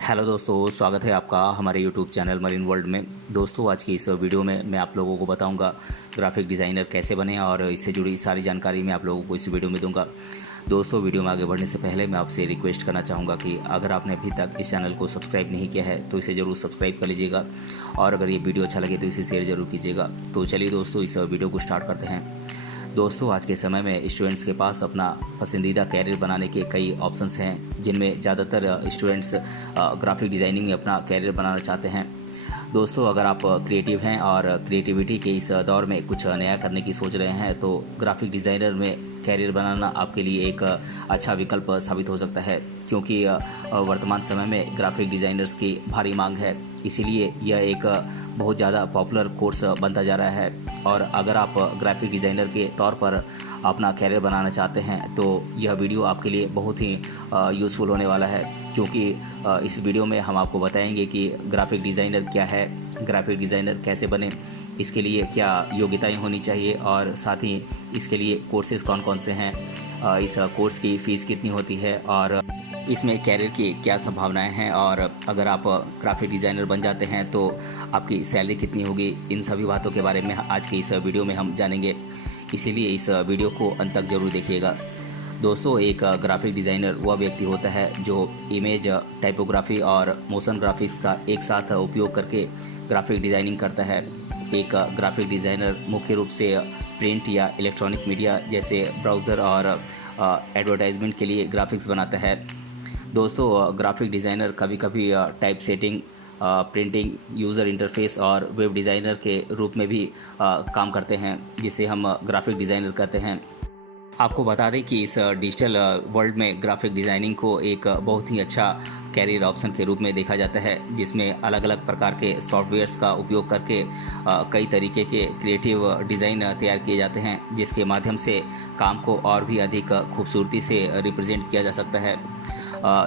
Hello दोस्तों, स्वागत है आपका हमारे यूट्यूब चैनल मरीन वर्ल्ड में। दोस्तों, आज की इस वीडियो में मैं आप लोगों को बताऊंगा ग्राफिक डिज़ाइनर कैसे बने और इससे जुड़ी सारी जानकारी मैं आप लोगों को इस वीडियो में दूंगा। दोस्तों, वीडियो में आगे बढ़ने से पहले मैं आपसे रिक्वेस्ट करना चाहूँगा कि अगर आपने अभी तक इस चैनल को सब्सक्राइब नहीं किया है तो इसे ज़रूर सब्सक्राइब कर लीजिएगा और अगर ये वीडियो अच्छा लगे तो इसे शेयर ज़रूर कीजिएगा। तो चलिए दोस्तों, इस वीडियो को स्टार्ट करते हैं। दोस्तों, आज के समय में स्टूडेंट्स के पास अपना पसंदीदा कैरियर बनाने के कई ऑप्शंस हैं, जिनमें ज़्यादातर स्टूडेंट्स ग्राफिक डिज़ाइनिंग में अपना कैरियर बनाना चाहते हैं। दोस्तों, अगर आप क्रिएटिव हैं और क्रिएटिविटी के इस दौर में कुछ नया करने की सोच रहे हैं तो ग्राफिक डिज़ाइनर में कैरियर बनाना आपके लिए एक अच्छा विकल्प साबित हो सकता है, क्योंकि वर्तमान समय में ग्राफिक डिज़ाइनर्स की भारी मांग है। इसीलिए यह एक बहुत ज़्यादा पॉपुलर कोर्स बनता जा रहा है और अगर आप ग्राफिक डिज़ाइनर के तौर पर अपना कैरियर बनाना चाहते हैं तो यह वीडियो आपके लिए बहुत ही यूज़फुल होने वाला है, क्योंकि इस वीडियो में हम आपको बताएंगे कि ग्राफिक डिज़ाइनर क्या है, ग्राफिक डिज़ाइनर कैसे बने, इसके लिए क्या योग्यताएं होनी चाहिए और साथ ही इसके लिए कोर्सेज़ कौन कौन से हैं, इस कोर्स की फ़ीस कितनी होती है और इसमें कैरियर की क्या संभावनाएं हैं और अगर आप ग्राफिक डिज़ाइनर बन जाते हैं तो आपकी सैलरी कितनी होगी। इन सभी बातों के बारे में आज की इस वीडियो में हम जानेंगे, इसीलिए इस वीडियो को अंत तक जरूर देखिएगा। दोस्तों, एक ग्राफिक डिज़ाइनर वह व्यक्ति होता है जो इमेज, टाइपोग्राफी और मोशन ग्राफिक्स का एक साथ उपयोग करके ग्राफिक डिज़ाइनिंग करता है। एक ग्राफिक डिज़ाइनर मुख्य रूप से प्रिंट या इलेक्ट्रॉनिक मीडिया जैसे ब्राउज़र और एडवर्टाइजमेंट के लिए ग्राफिक्स बनाता है। दोस्तों, ग्राफिक डिज़ाइनर कभी कभी type setting, printing, user interface और वेब डिज़ाइनर के रूप में भी काम करते हैं, जिसे हम ग्राफिक डिज़ाइनर कहते हैं। आपको बता दें कि इस डिजिटल वर्ल्ड में ग्राफिक डिज़ाइनिंग को एक बहुत ही अच्छा कैरियर ऑप्शन के रूप में देखा जाता है, जिसमें अलग अलग प्रकार के सॉफ्टवेयर्स का उपयोग करके कई तरीके के क्रिएटिव डिज़ाइन तैयार किए जाते हैं, जिसके माध्यम से काम को और भी अधिक खूबसूरती से रिप्रेजेंट किया जा सकता है।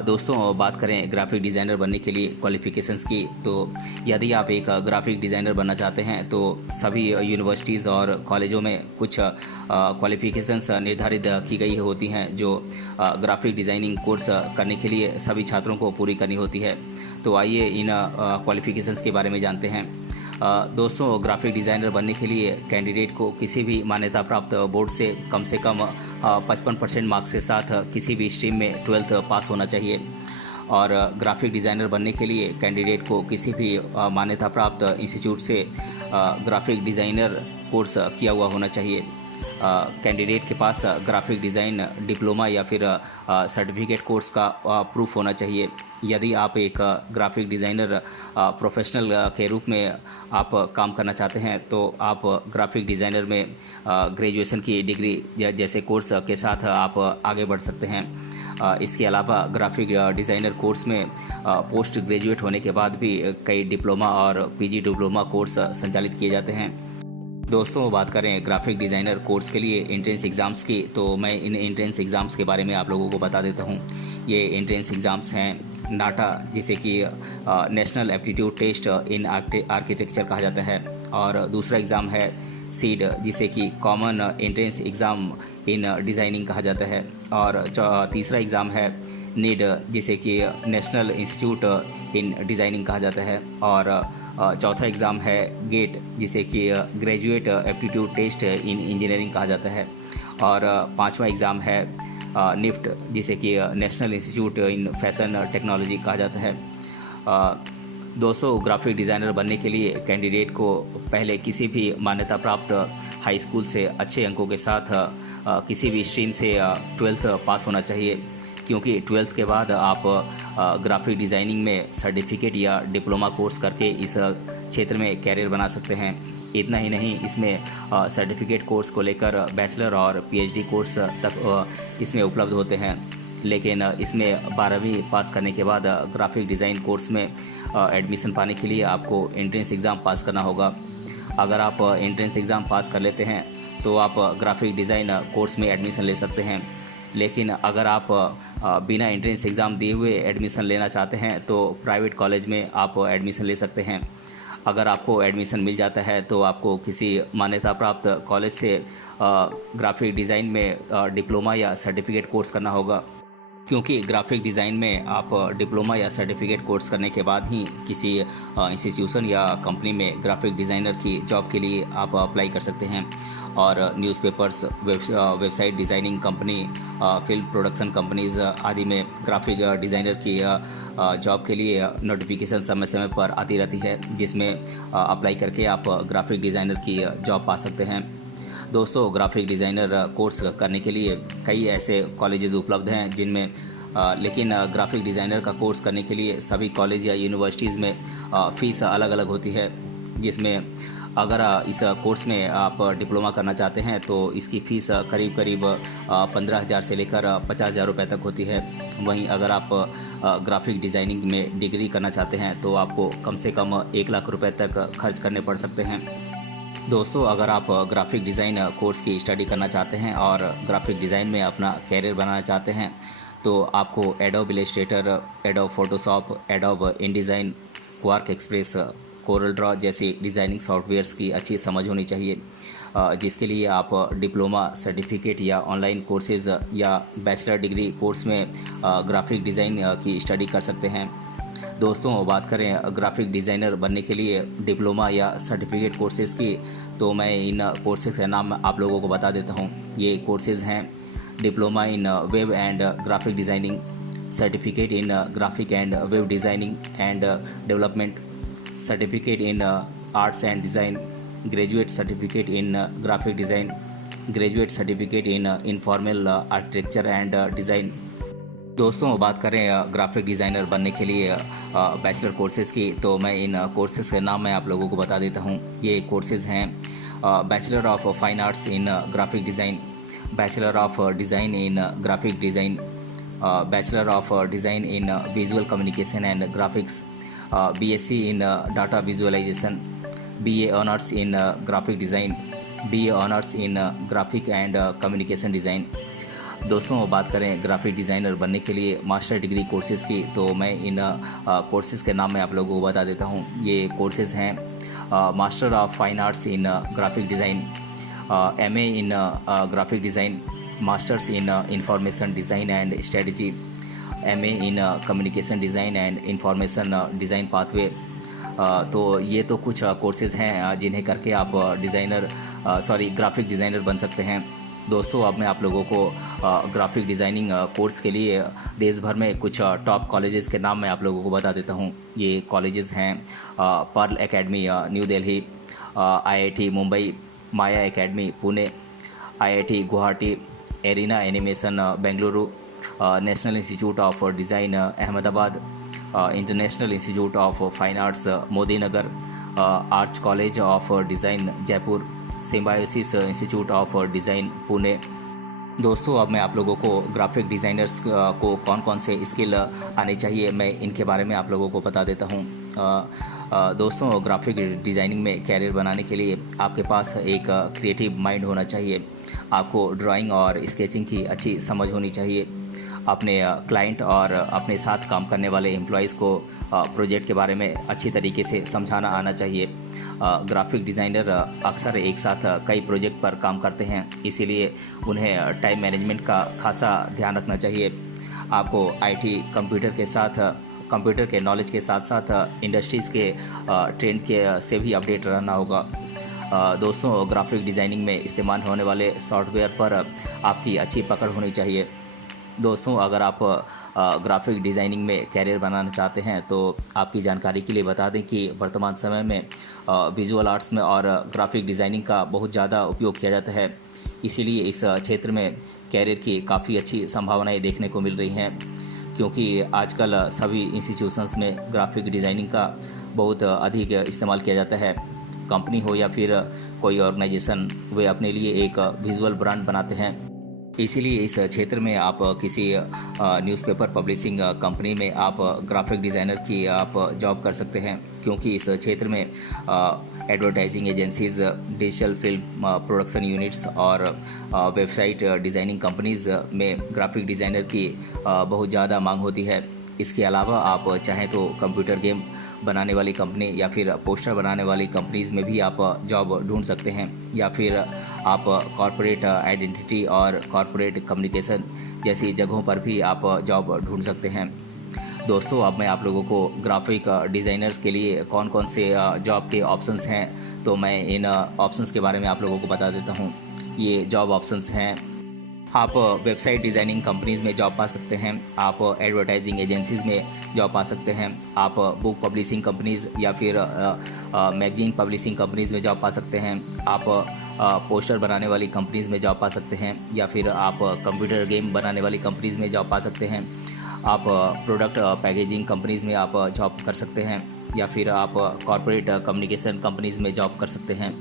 दोस्तों, बात करें ग्राफिक डिज़ाइनर बनने के लिए क्वालिफ़िकेशंस की, तो यदि आप एक ग्राफिक डिज़ाइनर बनना चाहते हैं तो सभी यूनिवर्सिटीज़ और कॉलेजों में कुछ क्वालिफ़िकेशंस निर्धारित की गई होती हैं जो ग्राफिक डिज़ाइनिंग कोर्स करने के लिए सभी छात्रों को पूरी करनी होती है। तो आइए इन क्वालिफ़िकेशंस के बारे में जानते हैं। दोस्तों, ग्राफिक डिज़ाइनर बनने के लिए कैंडिडेट को किसी भी मान्यता प्राप्त बोर्ड से कम 55% मार्क्स के साथ किसी भी स्ट्रीम में 12th पास होना चाहिए और ग्राफिक डिज़ाइनर बनने के लिए कैंडिडेट को किसी भी मान्यता प्राप्त इंस्टीट्यूट से ग्राफिक डिज़ाइनर कोर्स किया हुआ होना चाहिए। कैंडिडेट के पास ग्राफिक डिज़ाइन डिप्लोमा या फिर सर्टिफिकेट कोर्स का प्रूफ होना चाहिए। यदि आप एक ग्राफिक डिज़ाइनर प्रोफेशनल के रूप में आप काम करना चाहते हैं तो आप ग्राफिक डिज़ाइनर में ग्रेजुएशन की डिग्री जैसे कोर्स के साथ आप आगे बढ़ सकते हैं। इसके अलावा ग्राफिक डिज़ाइनर कोर्स में पोस्ट ग्रेजुएट होने के बाद भी कई डिप्लोमा और पीजी डिप्लोमा कोर्स संचालित किए जाते हैं। दोस्तों, बात करें ग्राफिक डिज़ाइनर कोर्स के लिए एंट्रेंस एग्ज़ाम्स की, तो मैं इन एंट्रेंस एग्ज़ाम्स के बारे में आप लोगों को बता देता हूँ। ये एंट्रेंस एग्ज़ाम्स हैं नाटा, जिसे कि national aptitude test in architecture कहा जाता है, और दूसरा एग्ज़ाम है सीड, जिसे कि common entrance exam in designing कहा जाता है, और तीसरा एग्ज़ाम है नीड, जिसे कि नेशनल इंस्टीट्यूट इन डिज़ाइनिंग कहा जाता है, और चौथा एग्ज़ाम है गेट, जिसे कि graduate aptitude test in engineering कहा जाता है, और पांचवा एग्ज़ाम है निफ्ट, जिसे कि national institute in fashion technology कहा जाता है। दोस्तों, ग्राफिक डिज़ाइनर बनने के लिए कैंडिडेट को पहले किसी भी मान्यता प्राप्त हाई स्कूल से अच्छे अंकों के साथ किसी भी स्ट्रीम से 12th पास होना चाहिए, क्योंकि 12th के बाद आप ग्राफिक डिज़ाइनिंग में सर्टिफिकेट या डिप्लोमा कोर्स करके इस क्षेत्र में कैरियर बना सकते हैं। इतना ही नहीं, इसमें सर्टिफिकेट कोर्स को लेकर बैचलर और पीएचडी कोर्स तक इसमें उपलब्ध होते हैं, लेकिन इसमें 12वीं पास करने के बाद ग्राफिक डिज़ाइन कोर्स में एडमिशन पाने के लिए आपको एंट्रेंस एग्ज़ाम पास करना होगा। अगर आप एंट्रेंस एग्ज़ाम पास कर लेते हैं तो आप ग्राफिक डिज़ाइन कोर्स में एडमिशन ले सकते हैं, लेकिन अगर आप बिना एंट्रेंस एग्ज़ाम दिए हुए एडमिशन लेना चाहते हैं तो प्राइवेट कॉलेज में आप एडमिशन ले सकते हैं। अगर आपको एडमिशन मिल जाता है तो आपको किसी मान्यता प्राप्त कॉलेज से ग्राफिक डिज़ाइन में डिप्लोमा या सर्टिफिकेट कोर्स करना होगा। क्योंकि ग्राफिक डिज़ाइन में आप डिप्लोमा या सर्टिफिकेट कोर्स करने के बाद ही किसी इंस्टीट्यूशन या कंपनी में ग्राफिक डिज़ाइनर की जॉब के लिए आप अप्लाई कर सकते हैं। और newspapers, website designing company, film production companies आदि में ग्राफिक डिज़ाइनर की जॉब के लिए नोटिफिकेशन समय समय पर आती रहती है, जिसमें अप्लाई करके आप ग्राफिक डिज़ाइनर की जॉब पा सकते हैं। दोस्तों, ग्राफिक डिज़ाइनर कोर्स करने के लिए कई ऐसे कॉलेजेस उपलब्ध हैं जिनमें लेकिन ग्राफिक डिज़ाइनर का कोर्स करने के लिए सभी कॉलेज या यूनिवर्सिटीज़ में फ़ीस अलग अलग होती है, जिसमें अगर इस कोर्स में आप डिप्लोमा करना चाहते हैं तो इसकी फ़ीस करीब करीब 15,000 से लेकर 50,000 रुपये तक होती है। वहीं अगर आप ग्राफिक डिज़ाइनिंग में डिग्री करना चाहते हैं तो आपको कम से कम 1 लाख रुपये तक खर्च करने पड़ सकते हैं। दोस्तों, अगर आप ग्राफिक डिज़ाइन कोर्स की स्टडी करना चाहते हैं और ग्राफिक डिज़ाइन में अपना कैरियर बनाना चाहते हैं तो आपको adobe Illustrator, Adobe Photoshop, adobe InDesign, quark express, Corel Draw जैसी डिज़ाइनिंग सॉफ्टवेयर्स की अच्छी समझ होनी चाहिए, जिसके लिए आप डिप्लोमा, सर्टिफिकेट या ऑनलाइन कोर्सेज़ या बैचलर डिग्री कोर्स में ग्राफिक डिज़ाइन की स्टडी कर सकते हैं। दोस्तों, बात करें ग्राफिक डिज़ाइनर बनने के लिए डिप्लोमा या सर्टिफिकेट कोर्सेज़ की, तो मैं इन कोर्सेज़ का नाम आप लोगों को बता देता हूँ। ये कोर्सेज़ हैं: diploma in web and graphic designing, certificate in graphic and web designing and development, certificate in arts and design, graduate certificate in graphic design, graduate certificate in informal architecture and design. दोस्तों, बात करें graphic designer बनने के लिए bachelor courses की, तो मैं इन courses के नाम मैं आप लोगों को बता देता हूँ। ये कोर्सेज़ हैं: bachelor of fine arts in graphic design, bachelor of design in graphic design, bachelor of design in visual communication and graphics, BSc in data visualisation, BA honours in graphic design, BA honours in graphic and communication design. दोस्तों, बात करें graphic designer बनने के लिए master degree courses की, तो मैं इन courses के नाम मैं आप लोगों को बता देता हूँ। ये कोर्सेज़ हैं: master of fine arts in graphic design, MA in graphic design, masters in information design and strategy, MA in communication design and information design pathway. तो ये तो कुछ कोर्सेज़ हैं जिन्हें करके आप ग्राफिक डिज़ाइनर बन सकते हैं। दोस्तों, अब मैं आप लोगों को ग्राफिक डिज़ाइनिंग कोर्स के लिए देश भर में कुछ टॉप कॉलेजेस के नाम मैं आप लोगों को बता देता हूँ। ये कॉलेजेस हैं: Pearl Academy New Delhi, IIT Mumbai, Maya Academy Pune, IIT Guwahati, Arena Animation Bengaluru, National Institute of Design Ahmedabad, International Institute of fine Arts Modinagar, Arts College of Design Jaipur, Symbiosis Institute of Design Pune. दोस्तों, अब मैं आप लोगों को ग्राफिक डिज़ाइनर्स को कौन कौन से स्किल आने चाहिए मैं इनके बारे में आप लोगों को बता देता हूँ। दोस्तों, ग्राफिक डिज़ाइनिंग में कैरियर बनाने के लिए आपके पास एक क्रिएटिव माइंड होना चाहिए। आपको ड्राइंग और स्केचिंग की अच्छी समझ होनी चाहिए। अपने क्लाइंट और अपने साथ काम करने वाले एम्प्लॉयज़ को प्रोजेक्ट के बारे में अच्छी तरीके से समझाना आना चाहिए। ग्राफिक डिज़ाइनर अक्सर एक साथ कई प्रोजेक्ट पर काम करते हैं, इसीलिए उन्हें टाइम मैनेजमेंट का खासा ध्यान रखना चाहिए। आपको आईटी कंप्यूटर के नॉलेज के साथ साथ इंडस्ट्रीज़ के ट्रेंड के से भी अपडेट रहना होगा। दोस्तों, ग्राफिक डिज़ाइनिंग में इस्तेमाल होने वाले सॉफ्टवेयर पर आपकी अच्छी पकड़ होनी चाहिए। दोस्तों, अगर आप ग्राफिक डिज़ाइनिंग में कैरियर बनाना चाहते हैं तो आपकी जानकारी के लिए बता दें कि वर्तमान समय में विजुअल आर्ट्स में और ग्राफिक डिज़ाइनिंग का बहुत ज़्यादा उपयोग किया जाता है। इसीलिए इस क्षेत्र में कैरियर की काफ़ी अच्छी संभावनाएं देखने को मिल रही हैं, क्योंकि आजकल सभी इंस्टीट्यूशंस में ग्राफिक डिज़ाइनिंग का बहुत अधिक इस्तेमाल किया जाता है। कंपनी हो या फिर कोई ऑर्गेनाइजेशन, वे अपने लिए एक विजुअल ब्रांड बनाते हैं। इसीलिए इस क्षेत्र में आप किसी न्यूज़पेपर पब्लिशिंग कंपनी में आप ग्राफिक डिज़ाइनर की आप जॉब कर सकते हैं, क्योंकि इस क्षेत्र में advertising agencies, digital film production units और वेबसाइट डिज़ाइनिंग कंपनीज़ में ग्राफिक डिज़ाइनर की बहुत ज़्यादा मांग होती है। इसके अलावा आप चाहें तो कंप्यूटर गेम बनाने वाली कंपनी या फिर पोस्टर बनाने वाली कंपनीज़ में भी आप जॉब ढूंढ सकते हैं, या फिर आप कॉरपोरेट आइडेंटिटी और कॉरपोरेट कम्युनिकेशन जैसी जगहों पर भी आप जॉब ढूंढ सकते हैं। दोस्तों, अब मैं आप लोगों को ग्राफिक डिज़ाइनर के लिए कौन कौन से जॉब के ऑप्शंस हैं, तो मैं इन ऑप्शंस के बारे में आप लोगों को बता देता हूं। ये जॉब ऑप्शंस हैं, आप वेबसाइट डिज़ाइनिंग कंपनीज़ में जॉब पा सकते हैं, आप एडवर्टाइजिंग एजेंसीज़ में जॉब पा सकते हैं, आप बुक पब्लिशिंग कंपनीज़ या फिर मैगजीन पब्लिशिंग कंपनीज़ में जॉब पा सकते हैं, आप पोस्टर बनाने वाली कंपनीज़ में जॉब पा सकते हैं, या फिर आप कंप्यूटर गेम बनाने वाली कंपनीज़ में जॉब पा सकते हैं, आप प्रोडक्ट पैकेजिंग कंपनीज़ में आप जॉब कर सकते हैं, या फिर आप कॉरपोरेट कम्युनिकेशन कंपनीज़ में जॉब कर सकते हैं,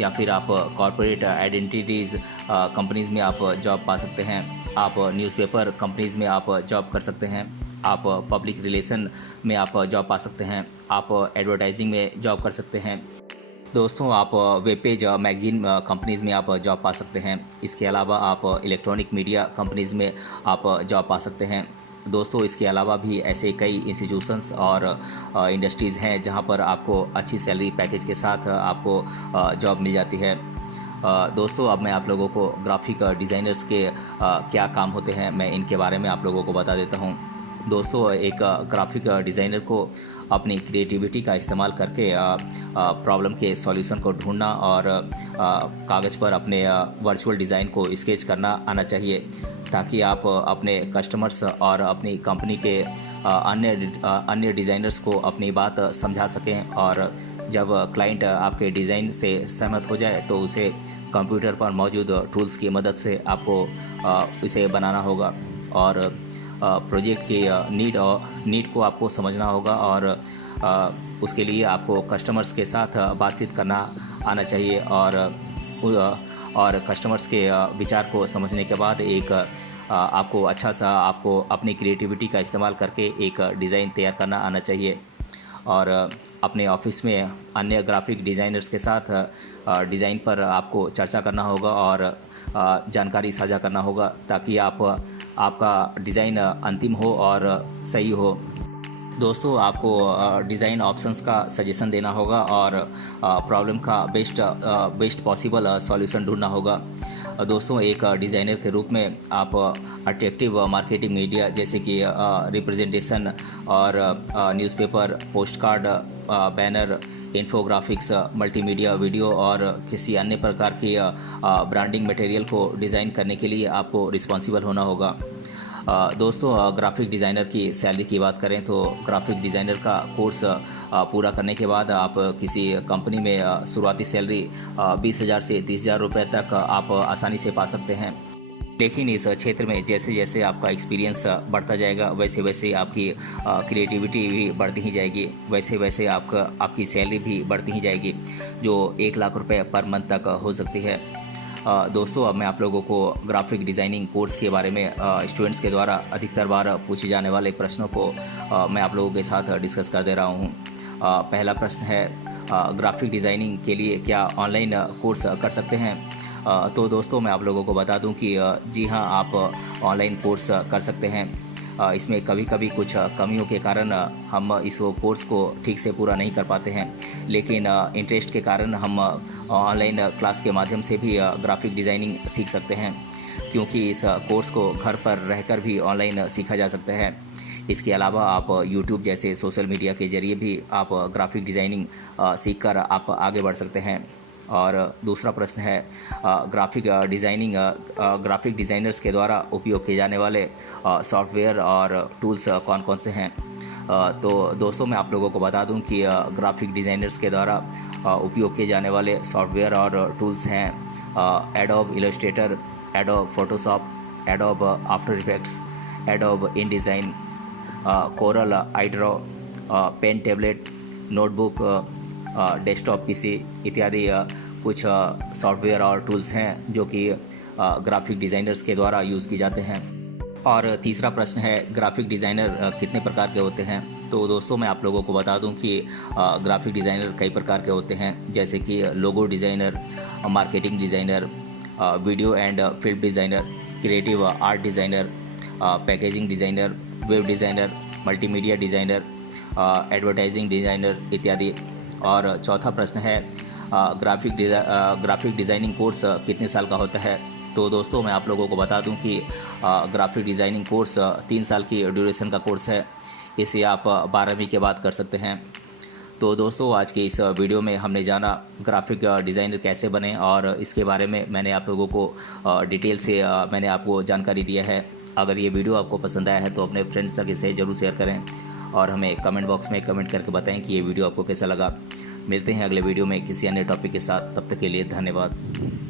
या फिर आप कॉरपोरेट आइडेंटिटीज़ कंपनीज़ में आप जॉब पा सकते हैं, आप न्यूज़पेपर कंपनीज़ में आप जॉब कर सकते हैं, आप पब्लिक रिलेशन में आप जॉब पा सकते हैं, आप एडवर्टाइजिंग में जॉब कर सकते हैं। दोस्तों, आप वेब पेज मैगजीन कंपनीज़ में आप जॉब पा सकते हैं। इसके अलावा आप इलेक्ट्रॉनिक मीडिया कंपनीज़ में आप जॉब पा सकते हैं। दोस्तों, इसके अलावा भी ऐसे कई इंस्टीट्यूशंस और इंडस्ट्रीज़ हैं जहां पर आपको अच्छी सैलरी पैकेज के साथ आपको जॉब मिल जाती है। दोस्तों, अब मैं आप लोगों को ग्राफिक डिज़ाइनर्स के क्या काम होते हैं, मैं इनके बारे में आप लोगों को बता देता हूं। दोस्तों, एक ग्राफिक डिज़ाइनर को अपनी क्रिएटिविटी का इस्तेमाल करके प्रॉब्लम के सॉल्यूशन को ढूंढना और कागज़ पर अपने वर्चुअल डिज़ाइन को स्केच करना आना चाहिए, ताकि आप अपने कस्टमर्स और अपनी कंपनी के अन्य डिज़ाइनर्स को अपनी बात समझा सकें, और जब क्लाइंट आपके डिज़ाइन से सहमत हो जाए तो उसे कंप्यूटर पर मौजूद टूल्स की मदद से आपको इसे बनाना होगा, और प्रोजेक्ट के नीड को आपको समझना होगा, और उसके लिए आपको कस्टमर्स के साथ बातचीत करना आना चाहिए, और कस्टमर्स के विचार को समझने के बाद आपको अच्छा सा आपको अपनी क्रिएटिविटी का इस्तेमाल करके एक डिज़ाइन तैयार करना आना चाहिए, और अपने ऑफिस में अन्य ग्राफिक डिज़ाइनर्स के साथ डिज़ाइन पर आपको चर्चा करना होगा और जानकारी साझा करना होगा, ताकि आपका डिज़ाइन अंतिम हो और सही हो। दोस्तों, आपको डिज़ाइन ऑप्शंस का सजेशन देना होगा और प्रॉब्लम का बेस्ट पॉसिबल सॉल्यूशन ढूंढना होगा। दोस्तों, एक डिज़ाइनर के रूप में आप अट्रैक्टिव मार्केटिंग मीडिया जैसे कि रिप्रेजेंटेशन और newspaper, postcard, banner, infographics, multimedia video और किसी अन्य प्रकार की ब्रांडिंग मटेरियल को डिज़ाइन करने के लिए आपको रिस्पॉन्सिबल होना होगा। दोस्तों, ग्राफिक डिज़ाइनर की सैलरी की बात करें तो ग्राफिक डिज़ाइनर का कोर्स पूरा करने के बाद आप किसी कंपनी में शुरुआती सैलरी 20,000 से 30,000 रुपये तक आप आसानी से पा सकते हैं। लेकिन इस क्षेत्र में जैसे जैसे आपका एक्सपीरियंस बढ़ता जाएगा, वैसे वैसे आपकी क्रिएटिविटी भी बढ़ती ही जाएगी, वैसे वैसे आपकी सैलरी भी बढ़ती ही जाएगी, जो 1 लाख रुपए पर मंथ तक हो सकती है। दोस्तों, अब मैं आप लोगों को ग्राफिक डिज़ाइनिंग कोर्स के बारे में स्टूडेंट्स के द्वारा अधिकतर बार पूछे जाने वाले प्रश्नों को मैं आप लोगों के साथ डिस्कस कर दे रहा हूँ। पहला प्रश्न है, ग्राफिक डिज़ाइनिंग के लिए क्या ऑनलाइन कोर्स कर सकते हैं? तो दोस्तों, मैं आप लोगों को बता दूं कि जी हाँ, आप ऑनलाइन कोर्स कर सकते हैं। इसमें कभी कभी कुछ कमियों के कारण हम इस कोर्स को ठीक से पूरा नहीं कर पाते हैं, लेकिन इंटरेस्ट के कारण हम ऑनलाइन क्लास के माध्यम से भी ग्राफिक डिज़ाइनिंग सीख सकते हैं, क्योंकि इस कोर्स को घर पर रहकर भी ऑनलाइन सीखा जा सकता है। इसके अलावा आप YouTube जैसे सोशल मीडिया के जरिए भी आप ग्राफिक डिज़ाइनिंग सीखकर आप आगे बढ़ सकते हैं। और दूसरा प्रश्न है, ग्राफिक डिज़ाइनर्स के द्वारा उपयोग किए जाने वाले सॉफ्टवेयर और टूल्स कौन कौन से हैं? तो दोस्तों, मैं आप लोगों को बता दूं कि ग्राफिक डिज़ाइनर्स के द्वारा उपयोग किए जाने वाले सॉफ्टवेयर और टूल्स हैं Adobe Illustrator, Adobe Photoshop, Adobe After Effects, Adobe InDesign, Corel Draw, pen tablet, notebook, desktop PC इत्यादि कुछ सॉफ्टवेयर और टूल्स हैं जो कि ग्राफिक डिज़ाइनर्स के द्वारा यूज़ किए जाते हैं। और तीसरा प्रश्न है, ग्राफिक डिज़ाइनर कितने प्रकार के होते हैं? तो दोस्तों, मैं आप लोगों को बता दूं कि ग्राफिक डिज़ाइनर कई प्रकार के होते हैं, जैसे कि logo designer, marketing designer, video and film designer, creative art designer, packaging designer, web designer, multimedia designer, advertising designer इत्यादि। और चौथा प्रश्न है ग्राफिक डिज़ाइनिंग कोर्स कितने साल का होता है। तो दोस्तों मैं आप लोगों को बता दूं कि ग्राफिक डिज़ाइनिंग कोर्स 3 साल की ड्यूरेशन का कोर्स है। इसे आप 12वीं के बाद कर सकते हैं। तो दोस्तों आज के इस वीडियो में हमने जाना ग्राफिक डिज़ाइनर कैसे बने, और इसके बारे में मैंने आप लोगों को डिटेल से मैंने आपको जानकारी दिया है। अगर ये वीडियो आपको पसंद आया है तो अपने फ्रेंड्स तक इसे ज़रूर शेयर करें और हमें कमेंट बॉक्स में कमेंट करके बताएं कि ये वीडियो आपको कैसा लगा। मिलते हैं अगले वीडियो में किसी अन्य टॉपिक के साथ। तब तक के लिए धन्यवाद।